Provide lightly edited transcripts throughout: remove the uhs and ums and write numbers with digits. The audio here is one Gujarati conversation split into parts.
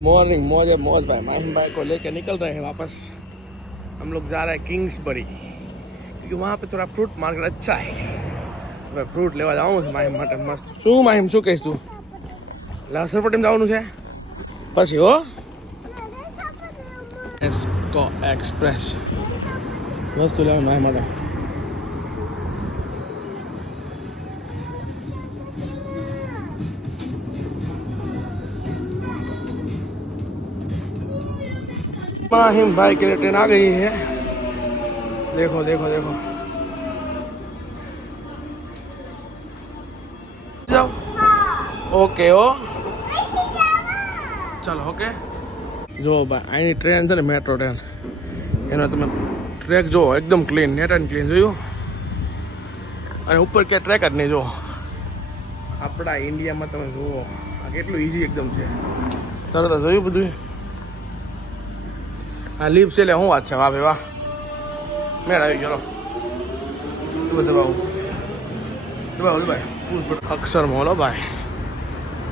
मॉर्निंग मौज मौज भाई। माहिम भाई को लेकर निकल रहे हैं वापस। हम लोग जा रहे हैं किंग्सबरी क्योंकि वहाँ पे थोड़ा फ्रूट मार्केट अच्छा है। मैं फ्रूट लेवा जाऊँ माहिम માટે મસ્ત। શું માહિમ શું કહીશ તું? લાસરપટ્ટીમાં જવાનું છે પછી હો એસ્કો એક્સપ્રેસ વસ્તુ લેવા માહિમ માટે। माहिम भाई के लिए ट्रेन आ गई है। देखो देखो देखो जाओ। ओके ओ चलो ओके। जो भाई ट्रेन है मेट्रो ट्रेन एनो तमे ट्रेक जो एकदम क्लीन नेट एंड क्लीन जो ऊपर क्या ट्रेक ज नहीं जो अपना इंडिया में तमे जो केटलू इजी एकदम है। तरत जो बधु हाँ लीप से ले हूँ अच्छा वाह भाई वाह मेरा चलो दबाओ दबाओ भाई अक्षर मोलो भाई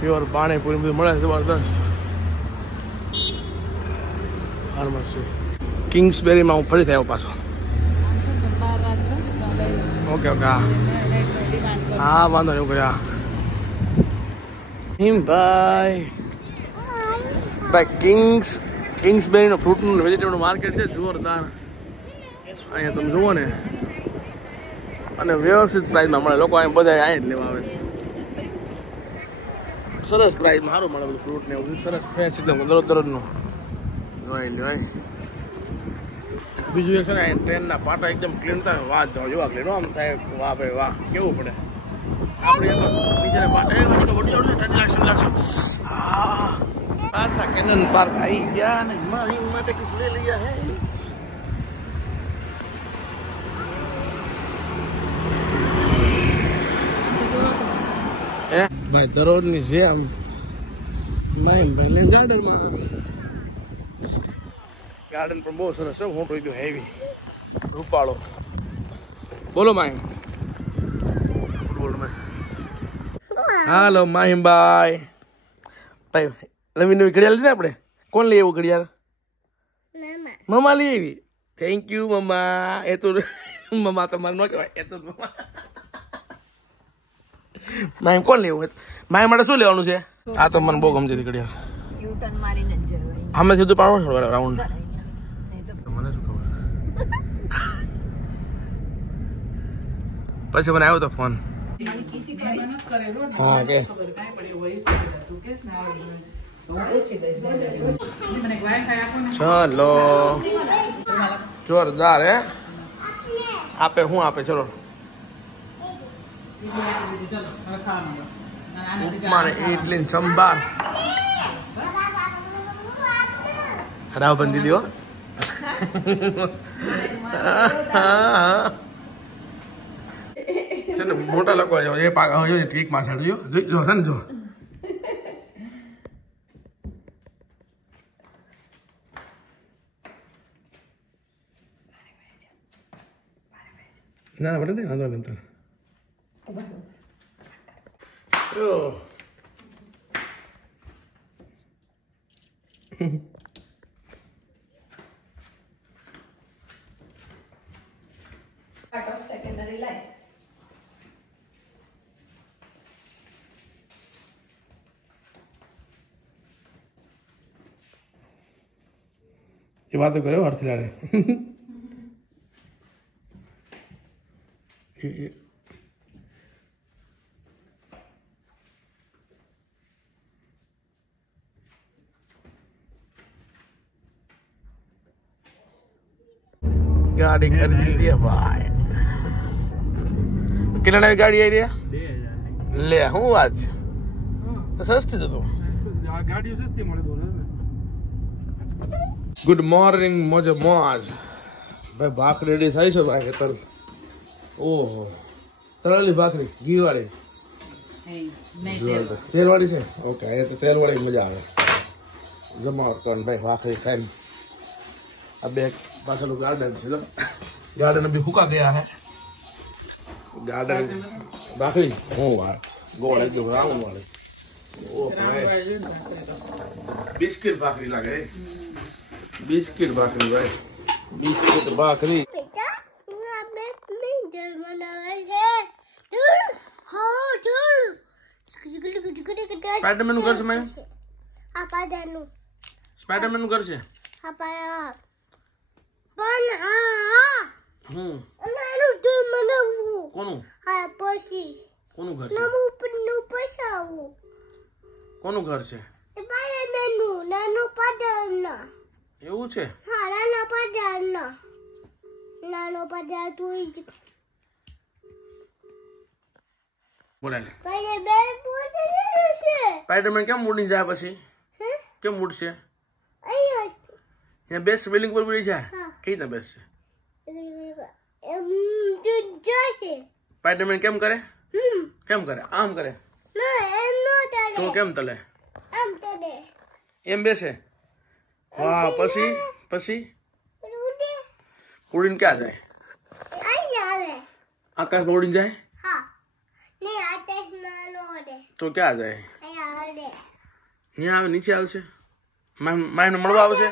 प्योर पानी पूरी મળે જબરદસ્ત। કિંગ્સબેરી માં હું ફરી થયો પાછો। ઓકે ઓકે હા વાંધો નહીં કર્યા હિમ ભાઈ ભાઈ કિંગ્સબેરી નો ફ્રૂટ નું વેજીટેબલ માર્કેટ છે જોરદાર। અહીંયા તમે જુઓ ને અને વ્યવસ્થિત પ્રાઇસમાં મળે। લોકો અહીંયા બધા અહીંયા જ લેવા આવે। સરસ પ્રાઇસમાં સારું મળે બધું ફ્રૂટ ને એવું સરસ ફ્રેશ એકદમ દરરોજનું જોઈ જોઈ। બીજું એક છે ને ટ્રેનના પાટા એકદમ ક્લીન થાય વાત જાઓ જોવા ક્લીન આમ થાય વાહ ભાઈ વાહ કેવું પડે આપણે નીચેના પાટા હા पासा कैनन पार्क आई क्या नहीं माहिम माटे किस ले लिया है। भाई दरोज नहीं से हम माहिम भाई ले गार्डन में गार्डन पर बहुत सरस है फोटो एकदम हेवी रूपाड़ो। बोलो माहिम बोलो मैं हेलो माहिम भाई भाई नवी नवी घड़ियाल ली अपने कौन ले वो घड़ियाल मम्मा ली आई। थैंक यू मम्मा ए तो मम्मा तो मन में कहवाय ए तो मम्मा माहिम कौन ले माहिम માટે શું લેવાનું છે? આ તો મને બહુ ગમતી હતી ઘડિયાળ। યુ ટર્ન મારીને જ જવાય અમે સીધું પાડો છો રાઉન્ડ મને શું ખબર। પછી મને આવ્યો તો ફોન હા કે चलो जोरदार है आपे हूँ आपे चलो उपमा ने इडली संभार हराव बंदी दियो चलो मोटा लोग ये पागा हो जो ठीक मार छड़ जो जो है ना जो ना बड़ा नहीं आंदो नहीं तो part of secondary life. ये बात तो करो अर्थ ला रहे गाड़ी खरीद ली भाई। कितना की गाड़ी आई रही ले हूँ आज तो सस्ती तो गाड़ी सस्ती गुड मॉर्निंग मौज मौज भाई भाखरी रेडी થઈ છે ભાઈ તલ ઓહો તળેલી ભાખરી ઘી વાળી તેલ વાળી છે ઓકે એ તો તેલ વાળી મજા આવે જમાવટ કરવાની ભાઈ ભાખરી ખાઈને। अब एक पाछળનું ગાર્ડન છે લો ગાર્ડન અભી હુકા ગયા है ગાર્ડન ભાખરી હું વાત ગોળ એકદમ રાઉન્ડ વાળી ओ भाई બિસ્કિટ ભાખરી લાગે. બિસ્કિટ ભાખરી ભાઈ, બિસ્કિટ ભાખરી. સ્પાઈડરમેન નું ઘર છે મેં. સ્પાઈડરમેન નું ઘર છે. કોનું? કોનું ઘર છે? કોનું ઘર છે? એવું છે? બોલાય. સ્પાઈડરમેન કેમ ઉડી જાય પછી? કેમ ઉડશે? અહીંયા બેસ બિલ્ડિંગ પર ઉડી જાય. કઈ રીતે બેસશે? સ્પાઈડરમેન કેમ કરે? કેમ કરે? આમ કરે તો કેમ તલે? એમ બેસે. હા પછી પછી ઉડીને ક્યાં જાય? આકાશમાં ઉડીને જાય તો ક્યાં જાય? ત્યાં આવે, નીચે આવશે. માયને મળવા આવશે.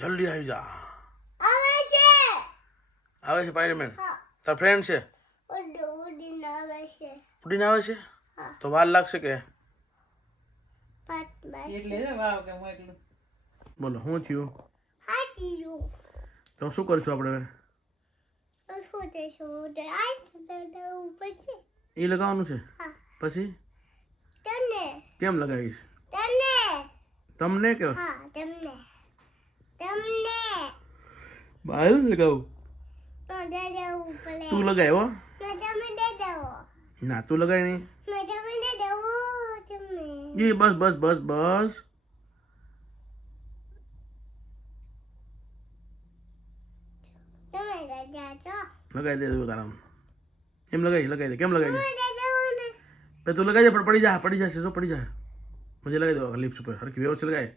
જલ્દી આવી જા. આવે છે સ્પાઈડરમેન. તાર ફ્રેન્ડ છે? ઉડીને આવે છે તો વાર લાગશે કે? બોલો શું થયું? તો શું કરશું આપણે? એ લગાવવાનું છે પછી? કેમ લગાવીશ? તમને કે બાયું લગાવું? તું લગાવ્યો? ના તું લગાય નહીં. બસ બસ બસ બસ. લગાવી દે તારા. એમ લગાવી દે. કેમ લગાવી દે? તું લગાવી દે પણ પડી જશે. શું પડી જાય? પછી લગાવી દો લિપ્સ ઉપર હરખી વ્યવસ્થિત લગાય.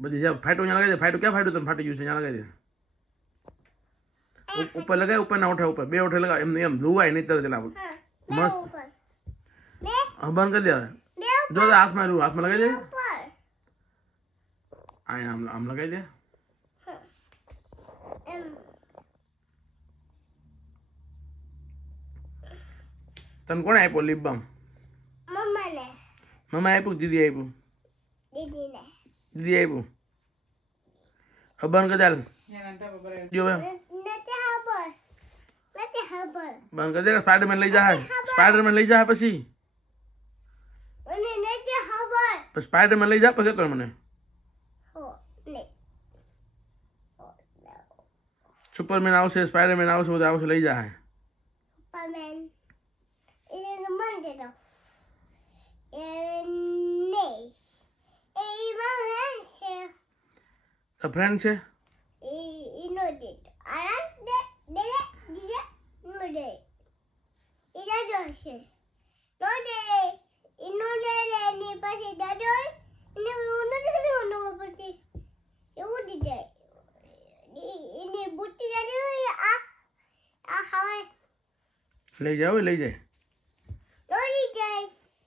બધી જ્યાં ફાટું ત્યાં લગાવી દે. ફાટું ક્યાં ફાટ્યું? તમે ફાટી ગયું છે ત્યાં લગાવી દે. ઉપર લગાય, ઉપર ના ઓઠે ઉપર 2 ઓઠે લગાવ. એમ ધોવાય નહીં તરત. એટલે મસ્ત. બંધ કરી દે. જો હાથમાં લગાવી દે. આમ લગાવી દે. તને કોણે આપ્યો લિપ બામ? મમ્મા આપ્યું? દીદી આપ્યું? દીદી આપ્યું. બંધ કરી દે. જો બંધ કરી દે. સ્પાઈડરમેન લઈ જાય. સ્પાઈડરમેન લઈ જાય પછી સ્પાઈડરમેન લઈ જાય પછી તો મને સુપરમેન આવશે, સ્પાઈડરમેન આવશે, બધું આવશે, લઈ જાય. ફ્રેન્ડ છે? લઈ જાઓ. લઈ જાય.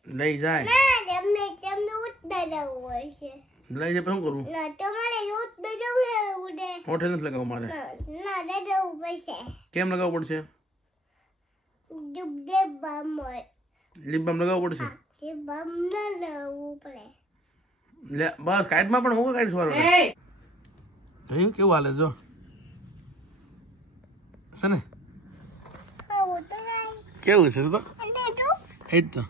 લઈ જાય. લઈ જાય શું કરું? ઓઠે નથી લગાવવું મારે. કેમ લગાવવું પડશે? લિપ બામ લગાવવું પડશે. બસ કાઈટમાં પણ હું કાઈટ વાળો અહીં કેવું હાલે જો છે ને? કેવું છે તો? હેડ તો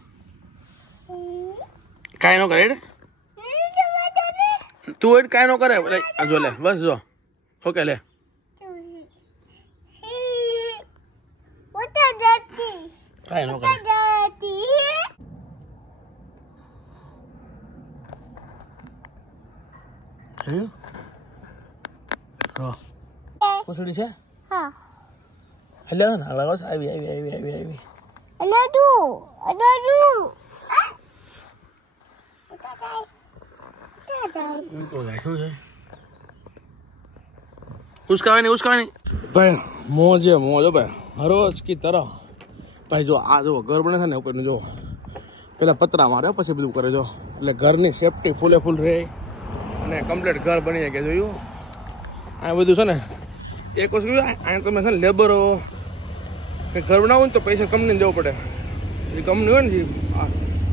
કાંઈ ન કરે. તું હેડ કાંઈ ન કરે. જો લે બસ જો. ઓકે લે. કાંઈ ન કરે. પૂછડી છે? હા. એટલે ના લગાવ. આવી. શું છે? ઉસકાવે નહીં ભાઈ. મોજ ભાઈ. હરોજ કી તરહ ભાઈ. જો આ જો ઘર બને છે ને ઉપર જો પેલા પતરા મારે પછી બધું કરે. જો એટલે ઘરની સેફટી ફૂલે ફૂલ રહે અને કમ્પ્લીટ ઘર બની જાય. કે જોયું આ બધું છે ને એક વસ્તુ અહીંયા તમે છે ને લેબરો કંઈ ઘર બનાવો ને તો પૈસા કંપનીને દેવું પડે. એ કંપની હોય ને જે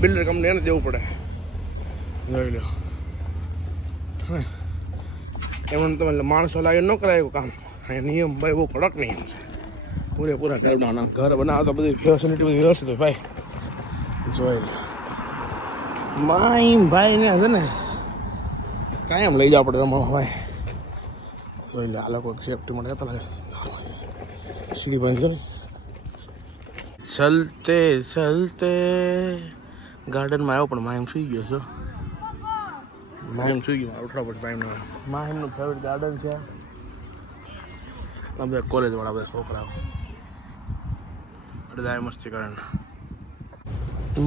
બિલ્ડર કંપની એને દેવું પડે. જોઈ લો એમાં તમે માણસો લાવી ન કરાય કામ. અહીંયા નિયમ ભાઈ બહુ કડક નિયમ છે. પૂરેપૂરા ઘર બનાવવાના. ઘર બનાવો તો બધી ફેસિલિટી બધી વ્યવસ્થિત હોય ભાઈ. જોઈ લો માઈમ ભાઈ ને છે ને કાયમ લઈ જવા પડે રમવા ભાઈ. જોઈ લે આ લોકો સેફટી માટે જતા લાગે. સીડી બંધ જોઈ ચલતે ચલતે ગાર્ડનમાં આવ્યો પણ માયમ સુઈ ગયો છો. માયમ સુઈ ગયો ઉઠવા પડે માયમ. માયમનું ફેવરેટ ગાર્ડન છે આ બધા કોલેજ વાળા બધા છોકરાઓ બધા મસ્તી કરે.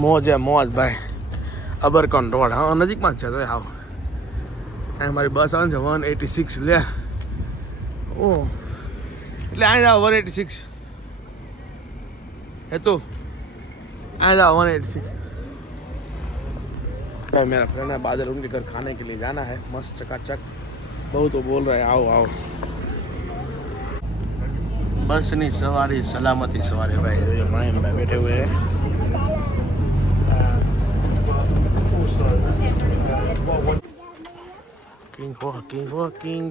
મોજ મોજ ભાઈ. અબરકોન રોડ હા નજીકમાં જ છે તો હાવ. અહીં મારી બસ આવે છે 186 લે. ઓ એટલે અહીં જાઓ 186 है तो आ जाओ 186. मेरा फ्रेंड है बादल, उनके घर खाने के लिए जाना है. मस्त चकाचक. बहुत तो बोल रहे हैं आओ आओ. बस नहीं सवारी सलामती सवारी भाई. ये मायम भाई बैठे हुए हैं. किंग हो किंग.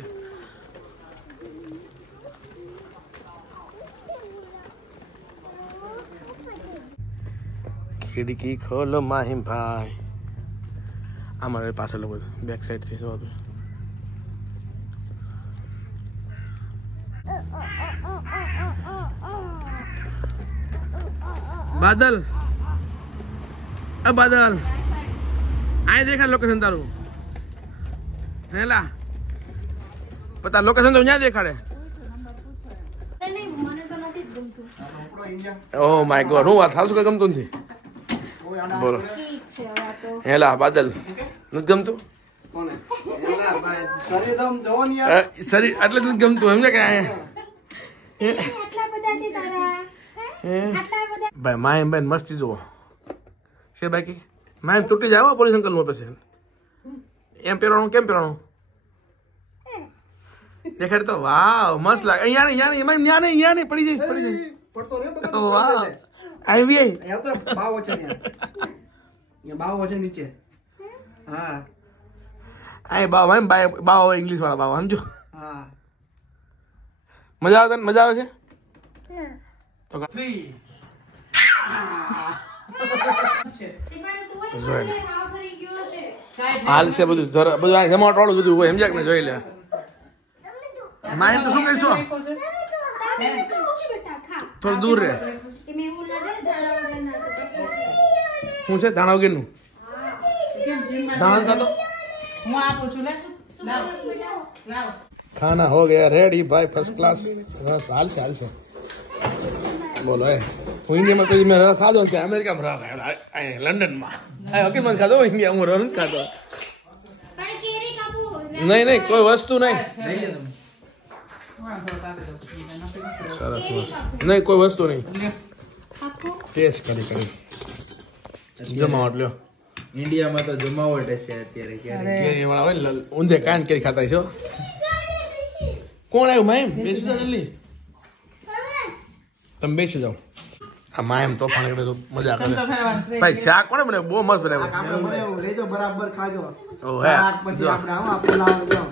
खिड़की खोलो माहिम भाई. हमारे पास लोग बैक साइड से सब बादल. अब बादल आए देखा लोकेशन तारू हेला पता लोकेशन तो यहाँ देखा रे. ओह माय गॉड હું વાત હાસુ કે ગમતું નથી. બોલો હેલા બાદલ નથી ગમતું. શરીર એટલે જ ગમતું સમજે કે ભાઈ માયમ બેન મસ્તી જુઓ છે બાકી. માયમ તૂટી જાય પોલીસ અંકલ નું પછી એમ પહેરવાનું કેમ પહેરવાનું દેખાડ તો વાવ મસ્ત લાગે. અહીંયા નહીં પડી જઈશ પડી જઈશ. વાહ આવી બાવો છે બાવો છે નીચે. હા આ બાવ એમ બાવ ઇંગ્લિશ વાળા બાવ સમજો. હા મજા આવે તને મજા આવે છે તો હાલ છે બધું બધું આ જમાવટ વાળું બધું હોય સમજ્યા કે જોઈ લે. માય તો શું કરીશું થોડું દૂર રહે. શું છે ધાણા વગેરનું ધાણા खाना हो गया रेडी भाई फर्स्ट क्लास. हाल से बोलो है હું ઇન્ડિયામાં તો મેં રસ ખાધો છે. અમેરિકામાં રસ લંડનમાં હકીકતમાં ખાધો. ઇન્ડિયા હું રસ ખાધો નહીં કોઈ વસ્તુ નહીં. સરસ નહીં કોઈ વસ્તુ નહીં. ટેસ્ટ કરી જમાવટ લ્યો. ઇન્ડિયામાં તો જમાવટ હશે અત્યારે. કેરી વાળા હોય ઊંધે કાન કેરી ખાતા છો. કોણ આવ્યું માયમ બેસી જાઓ જલ્દી. તમે બેસી જાઓ. આ માયમ તોફાન કરે તો મજા કરે ભાઈ. ચા કોને બનાવ્યું બહુ મસ્ત બનાવ્યું. રેજો બરાબર ખાજો. ઓહે પછી આપણે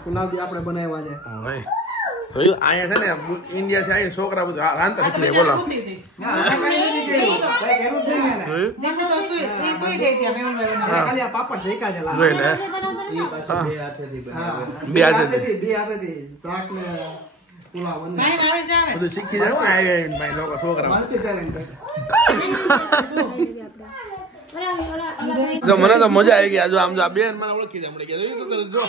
પુલાવ બી આપણે બનાવ્યા છે. ઓહે જોયું અહીંયા છે ને ઇન્ડિયા થી આવીને છોકરા બધું રાંધતા શીખી બોલો. પાપડ શેકા છે જોઈ લે બે હાથેથી શાક ને પુલાવ બધું શીખી જાય ભાઈ લોકો છોકરા. તો મને તો મજા આવી ગઈ. જો આમ જો બેન મને ઓળખી દે હમણાં કીધું જો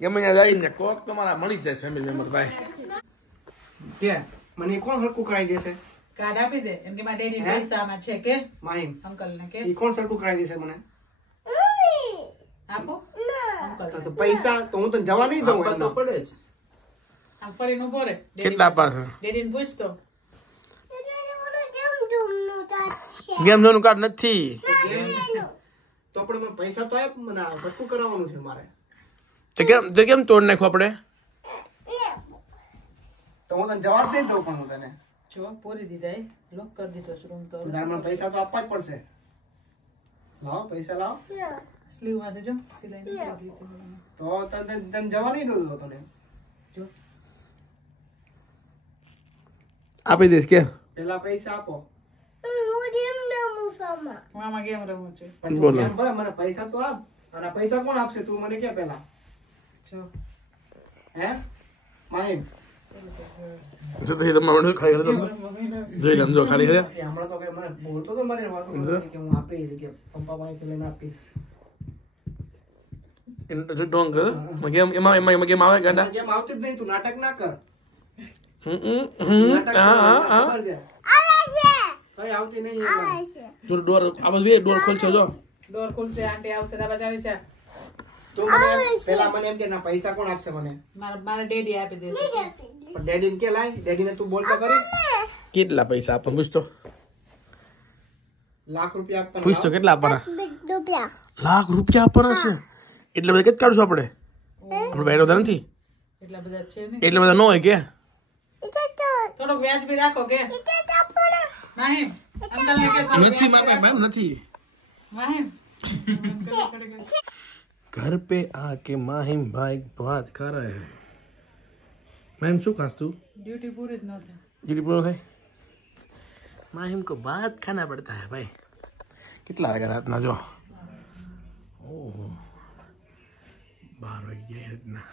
ગમે ત્યાં જઈને કોક તમારા મળી જાય ફેમિલી મેમ્બર ભાઈ. કે મને કોણ હરકું કરાવી દેશે? કાર્ડ આપી દે એમ કે મારા ડેડી પૈસામાં છે કે માઈમ અંકલ ને કે ઈ કોણ સરખું કરાવી દેશે મને? આપો અંકલ તો પૈસા તો હું તને જવા નહીં દઉં. તો પડે જ. આમ ફરીને ઉભો રે. કેટલા પાસે ડેડીને પૂછતો ગેમ ઝોન કાર્ડ નથી. તો આપણે મને પૈસા તો આપ, મને આ સરખું કરાવવાનું છે મારે. તે કેમ તોડ નાખો આપણે? તો હું તને જવાબ દઈ દઉં, પણ હું તને જો પૂરી દીધા લોક કરી દીધો રૂમ તો તારે મને પૈસા તો આપવા જ પડશે. લાવો પૈસા લાવો. સ્લીવ માંથી જો સિલાઈ કરી દીધી. તો તને જવા નહીં દઉં તો તને. જો આપી દઈશ કે પેલા પૈસા આપો. મામા ગેમ રમવું છે. પણ તું બોલો. કેમ ભલે મને પૈસા તો આપ. અને આ પૈસા કોણ આપશે? તું મને કે પેલા. જો હે માહિમ? જો તો તમારે ખાઈ ગયો તમે જોઈ લેજો ખાલી છે. એ હમણાં તો કે મને બોલતો તો મને વાતો કરતો કે હું આપીશ, કે પપ્પા પાસેથી લઈને આપીશ. જો ડોંગ કર ગેમ એમાં ગેમ આવે ગાંડા. કેમ આવતી જ નહીં? તું નાટક ના કર. હા હા ખબર છે કઈ આવતી નહીં એમાં. ડોર આ બધું ડોર ખોલશે જો. ડોર ખુલશે, આંટી આવશે, દાદા આવી છે. તું મને પેલા મને એમ કે ના પૈસા કોણ આપશે મને? મારા ડેડી આપી દેશે. પણ ડેડીને કે લાય, ડેડીને તું બોલતો કરી. કેટલા પૈસા આપવા પૂછતો? લાખ રૂપિયા આપતા પૂછતો કેટલા આપવાના? લાખ રૂપિયા આપવાના છે? એટલે બધા કેટલા કાઢશું આપણે? આપણે બેઠો તો નથી એટલા બધા છે ને. એટલે બધા ન હોય કે થોડોક વ્યાજ બી રાખો કે માહિમ અંકલ ને કે નથી માપે મેમ નથી. માહિમ घर पे आके माहिम भाई बात कर रहे हैं. मैम શું ખાસ તું? ડ્યુટી પૂરી જ ન થાય. ડ્યુટી પૂરું થાય? माहिम को बात खाना पड़ता है भाई. કેટલા વાગ્યા રાતના જો? ઓહ 12 વાગ્યા રાતના.